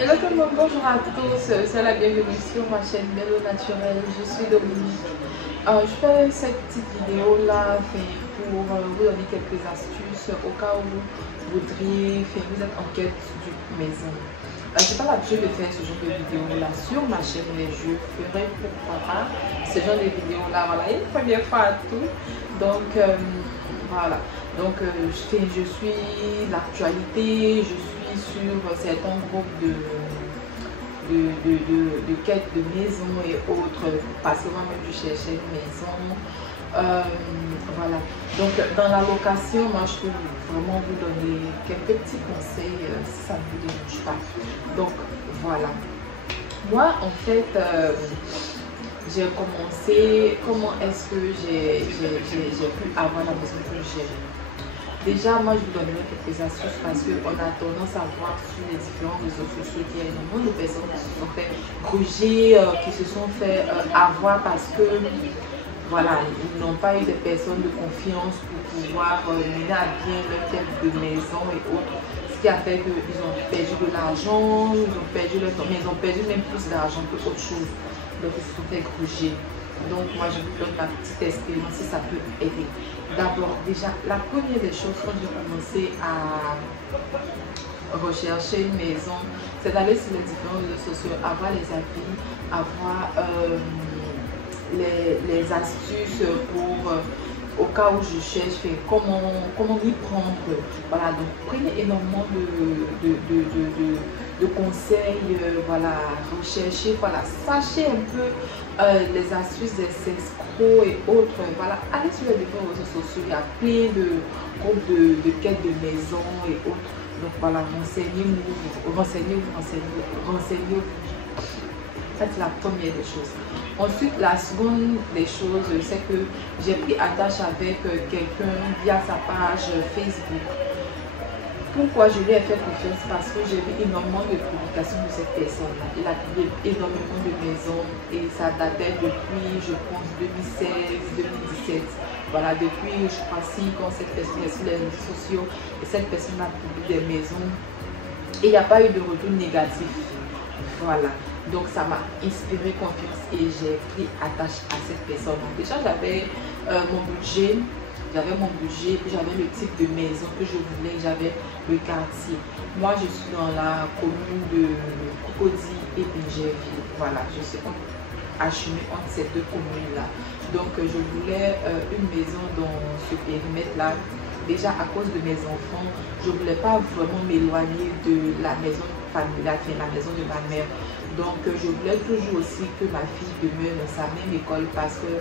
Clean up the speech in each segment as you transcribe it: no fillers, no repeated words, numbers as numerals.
Hello tout le monde, bonjour à tous, c'est la bienvenue sur ma chaîne Belle au Naturel, je suis Dominique. Je fais cette petite vidéo là pour vous donner quelques astuces au cas où vous voudriez faire, vous êtes en quête d'une maison. Je n'ai pas l'habitude de faire ce genre de vidéo là sur ma chaîne, mais je ferai pourquoi pas ce genre de vidéo là, voilà, une première fois à tout. Donc voilà, donc je suis l'actualité, je suis sur certains groupes de quête de maison et autres, parce que moi-même je cherchais une maison. Voilà, donc dans la location, moi je peux vraiment vous donner quelques petits conseils si ça ne vous dérange pas. Donc voilà, moi en fait j'ai commencé, comment est-ce que j'ai pu avoir la maison que j'aime. Déjà, moi, je vous donnerai quelques astuces parce qu'on a tendance à voir sur les différents réseaux sociaux qu'il y a énormément de personnes qui se sont fait gruger, qui se sont fait avoir parce que, voilà, ils n'ont pas eu des personnes de confiance pour pouvoir mener à bien leur quête de maison et autres. Ce qui a fait qu'ils ont perdu de l'argent, ils ont perdu leur temps, mais ils ont perdu même plus d'argent que autre chose. Donc, ils se sont fait gruger. Donc, moi, je vous donne ma petite expérience si ça peut aider. D'abord, déjà, la première des choses quand j'ai commencé à rechercher une maison, c'est d'aller sur les différents réseaux sociaux, avoir les avis, avoir les astuces pour, au cas où je cherche, comment m'y prendre. Voilà, donc prenez énormément de conseils, voilà, recherchez, voilà, sachez un peu les astuces des escrocs et autres, voilà, allez sur les différents réseaux sociaux, il y a plein de groupes de quête de maison et autres, donc voilà, renseignez-vous. Ça, c'est la première des choses. Ensuite, la seconde des choses, c'est que j'ai pris attache avec quelqu'un via sa page Facebook. Pourquoi je lui ai fait confiance? Parce que j'ai vu énormément de publications de cette personne-là. Il a publié énormément de maisons et ça datait depuis, je pense, 2016-2017. Voilà, depuis, je crois, 5 ans, cette personne est sur les réseaux sociaux et cette personne a publié des maisons et il n'y a pas eu de retour négatif. Voilà, donc ça m'a inspiré confiance et j'ai pris attache à cette personne. Donc déjà, j'avais mon budget. J'avais mon budget, puis j'avais le type de maison que je voulais, j'avais le quartier. Moi, je suis dans la commune de Cocody et Bingerville. Voilà, je suis achetée entre ces deux communes-là. Donc, je voulais une maison dans ce périmètre-là. Déjà, à cause de mes enfants, je ne voulais pas vraiment m'éloigner de la maison familiale, la maison de ma mère. Donc, je voulais toujours aussi que ma fille demeure dans sa même école parce que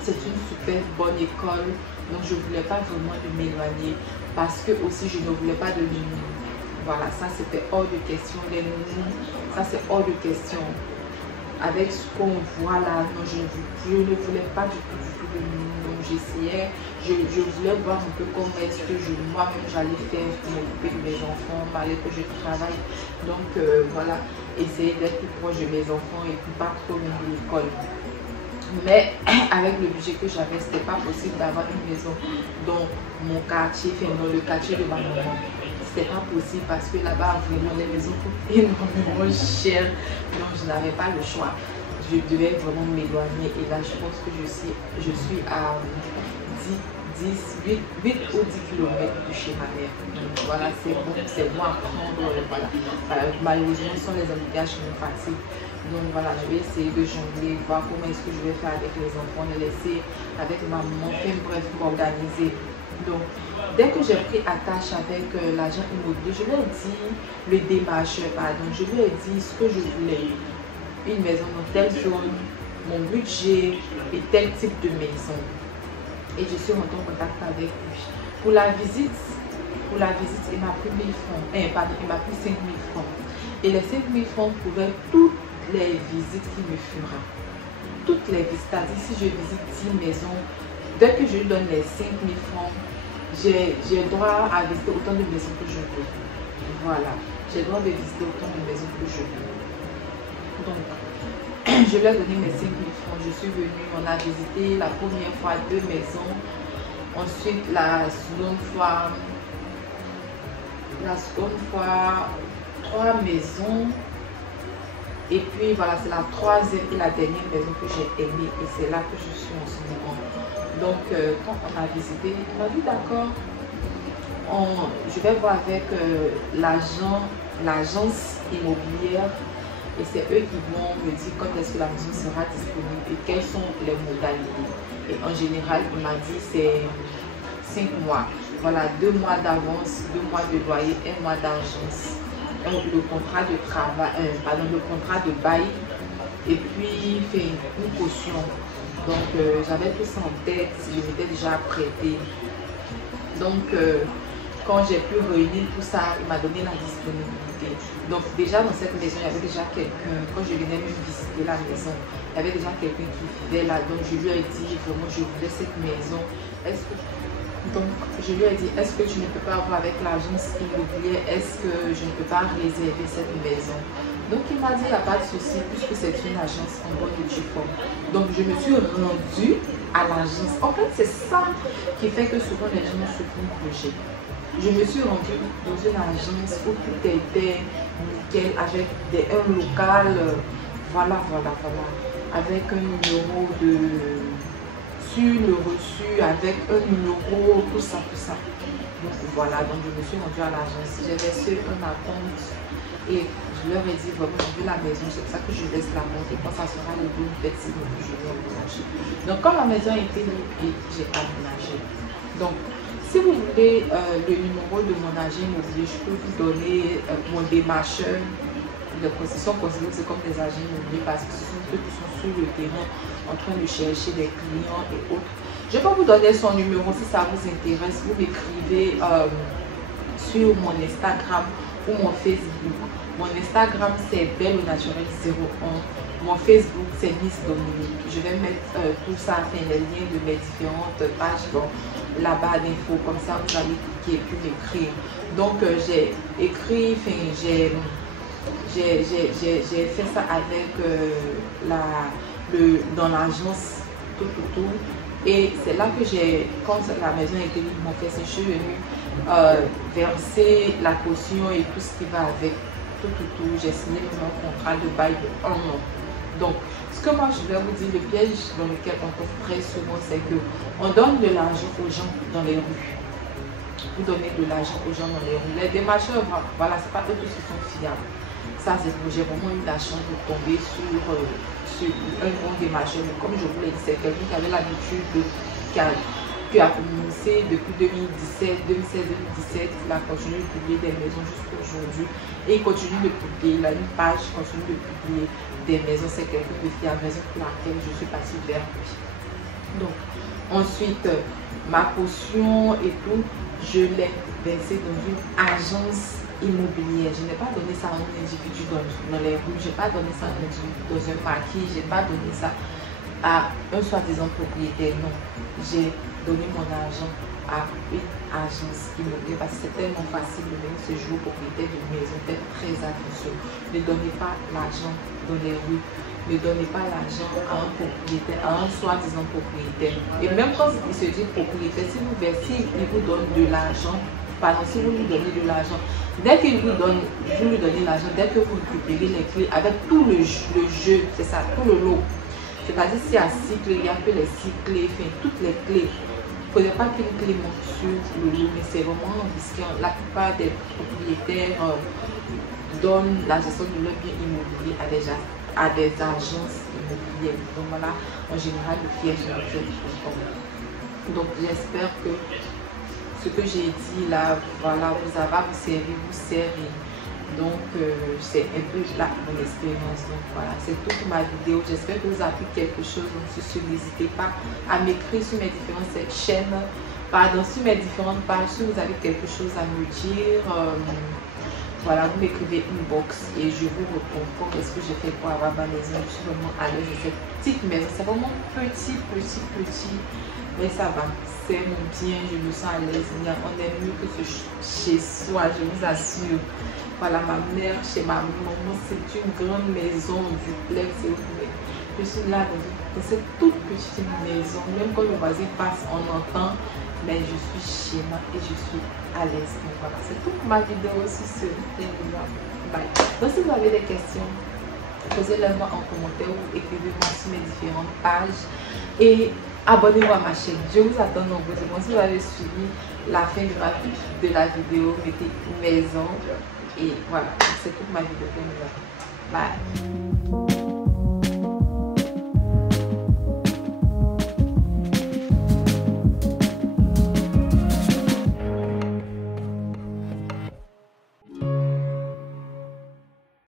c'est une super bonne école, donc je ne voulais pas vraiment m'éloigner parce que aussi je ne voulais pas de nounou. Voilà, ça c'était hors de question. Les nounous, ça c'est hors de question. Avec ce qu'on voit là, non, je ne voulais pas du tout de nounou. Donc j'essayais, je voulais voir un peu comment est-ce que moi-même j'allais faire pour m'occuper de mes enfants, malgré que je travaille. Donc voilà, essayer d'être plus proche de mes enfants et puis pas trop loin de l'école. Mais avec le budget que j'avais, ce n'était pas possible d'avoir une maison dans mon quartier, enfin dans le quartier de ma maman. Ce n'était pas possible parce que là-bas, vraiment, les maisons coûtent énormément cher. Donc, je n'avais pas le choix. Je devais vraiment m'éloigner. Et là, je pense que je suis à 8 ou 10 km de chez ma mère. Donc, voilà, c'est bon à prendre. Voilà. Malheureusement, ce sont les embouteillages qui me fatiguent. Donc voilà, je vais essayer de jongler, voir comment est-ce que je vais faire avec les enfants, les laisser avec ma maman, enfin bref, m'organiser. Donc, dès que j'ai pris attache avec l'agent immobilier, je lui ai dit, le démarcheur, pardon, je lui ai dit ce que je voulais. Une maison dans telle zone, mon budget et tel type de maison. Et je suis rentrée en contact avec lui. Pour la visite, il m'a pris 1000 francs. Pardon, il m'a pris 5000 francs. Et les 5000 francs couvaient toutes les visites qu'il me fera. Toutes les visites, c'est-à-dire si je visite 10 maisons, dès que je lui donne les 5000 francs, j'ai droit à visiter autant de maisons que je veux. Voilà, j'ai droit de visiter autant de maisons que je veux. Donc, je lui ai donné mes 5000 francs, je suis venue, on a visité la première fois 2 maisons, ensuite la seconde fois 3 3 maisons. Et puis voilà, c'est la 3e et la dernière maison que j'ai aimée. Et c'est là que je suis en ce moment. Donc, quand on a visité, on m'a dit d'accord, je vais voir avec l'agence immobilière. Et c'est eux qui vont me dire quand est-ce que la maison sera disponible et quelles sont les modalités. Et en général, il m'a dit c'est 5 mois. Voilà, 2 mois d'avance, 2 mois de loyer, 1 mois d'agence. Le contrat de travail, le contrat de bail. Et puis, fait une caution. Donc, j'avais tout ça en tête, je m'étais déjà prêtée. Donc, quand j'ai pu réunir tout ça, il m'a donné la disponibilité. Donc déjà dans cette maison, il y avait déjà quelqu'un, quand je venais même visiter la maison, il y avait déjà quelqu'un qui vivait là. Donc je lui ai dit, vraiment je voulais cette maison. Donc je lui ai dit, est-ce que tu ne peux pas voir avec l'agence immobilière, est-ce que je ne peux pas réserver cette maison? Donc il m'a dit, il n'y a pas de souci, puisque c'est une agence en bonne et due forme. Donc je me suis rendue à l'agence. En fait, c'est ça qui fait que souvent les gens se font projet. Je me suis rendue dans une agence où tout était nickel, avec un local, voilà, avec un numéro sur le reçu, avec un numéro, tout ça. Donc voilà, donc je me suis rendue à l'agence. J'ai versé un acompte et je leur ai dit, vraiment, je veux la maison, c'est pour ça que je laisse la compte et quand ça sera le bon, peut-être si je vais emménager. Donc quand la maison a été livrée, j'ai aménagé. Donc, si vous voulez le numéro de mon agent immobilier, je peux vous donner mon démarcheur. Les concessions considérées c'est comme des agents immobiliers parce que ce sont ceux qui sont sur le terrain en train de chercher des clients et autres. Je peux vous donner son numéro si ça vous intéresse. Vous m'écrivez sur mon Instagram ou mon Facebook. Mon Instagram c'est Belle au Naturel 01. Mon Facebook c'est Miss Dominique. Je vais mettre tout ça, les liens de mes différentes pages dans la barre d'infos, comme ça vous allez cliquer et puis m'écrire. Donc j'ai écrit, j'ai fait ça avec dans l'agence tout. Et c'est là que quand la maison a été libre, mon fait, je suis venue verser la caution et tout ce qui va avec tout. J'ai signé mon contrat de bail de 1 an. Donc, ce que moi je vais vous dire, le piège dans lequel on tombe très souvent, c'est qu'on donne de l'argent aux gens dans les rues. Vous donnez de l'argent aux gens dans les rues. Les démarcheurs, voilà, c'est pas eux tous qui sont fiables. Ça, c'est que j'ai vraiment eu la chance de tomber sur un bon démarcheur. Mais comme je vous l'ai dit, c'est quelqu'un qui avait l'habitude qui a commencé depuis 2016-2017. Il a continué de publier des maisons jusqu'à aujourd'hui. Et il continue de publier. Il a une page, il continue de publier des maisons. C'est quelqu'un de fiable, raison pour laquelle je suis partie vers lui. Donc, ensuite, ma caution et tout, je l'ai versée dans une agence immobilière. Je n'ai pas donné ça à un individu dans les rues. Je n'ai pas donné ça à un individu dans un maquis. Je n'ai pas donné ça à un soi-disant propriétaire. Non, j'ai donné mon argent à une agence immobilière parce que c'est tellement facile de donner ce jour propriétaire de maison. Faites très attention. Ne donnez pas l'argent dans les rues. Ne donnez pas l'argent à un propriétaire, à un soi-disant propriétaire. Et même quand il se dit propriétaire, si vous versez, il vous donne de l'argent. Pardon, si vous lui donnez de l'argent, dès qu'il vous donne, vous lui donnez l'argent, dès que vous récupérez les clés avec tout le jeu, c'est ça, tout le lot. C'est-à-dire s'il y a 6 clés, il n'y a que les 6 clés, enfin toutes les clés. Il ne faudrait pas qu'une clé monte sur le lot, mais c'est vraiment risqué. La plupart des propriétaires donnent la gestion de leur bien immobilier à des agences immobilières. Donc voilà, en général, le piège est le plus. Donc j'espère que ce que j'ai dit là, voilà, vous servir, vous servir. Donc c'est un peu là mon expérience. Donc voilà, c'est tout pour ma vidéo. J'espère que vous avez appris quelque chose. Donc n'hésitez pas à m'écrire sur mes différentes chaînes, pardon, sur mes différentes pages, si vous avez quelque chose à me dire. Voilà, vous m'écrivez inbox et je vous réponds. Comment est-ce que j'ai fait pour avoir ma maison? Je suis vraiment à l'aise de cette petite maison. C'est vraiment petit, mais ça va. C'est mon bien, je me sens à l'aise. On est mieux que chez soi, je vous assure. Voilà, ma mère, chez ma maman, c'est une grande maison, duplex. Je suis là dans cette toute petite maison. Même quand le voisin passe, on entend. Mais je suis chez moi et je suis à l'aise. Donc voilà, c'est toute ma vidéo sur ce. Bye. Donc si vous avez des questions, posez-les-moi en commentaire ou écrivez-moi sur mes différentes pages. Et abonnez-vous à ma chaîne. Je vous attends nombreuses. Si vous avez suivi la fin de la vidéo, mettez maison. Et voilà, c'est toute ma vidéo. Bye.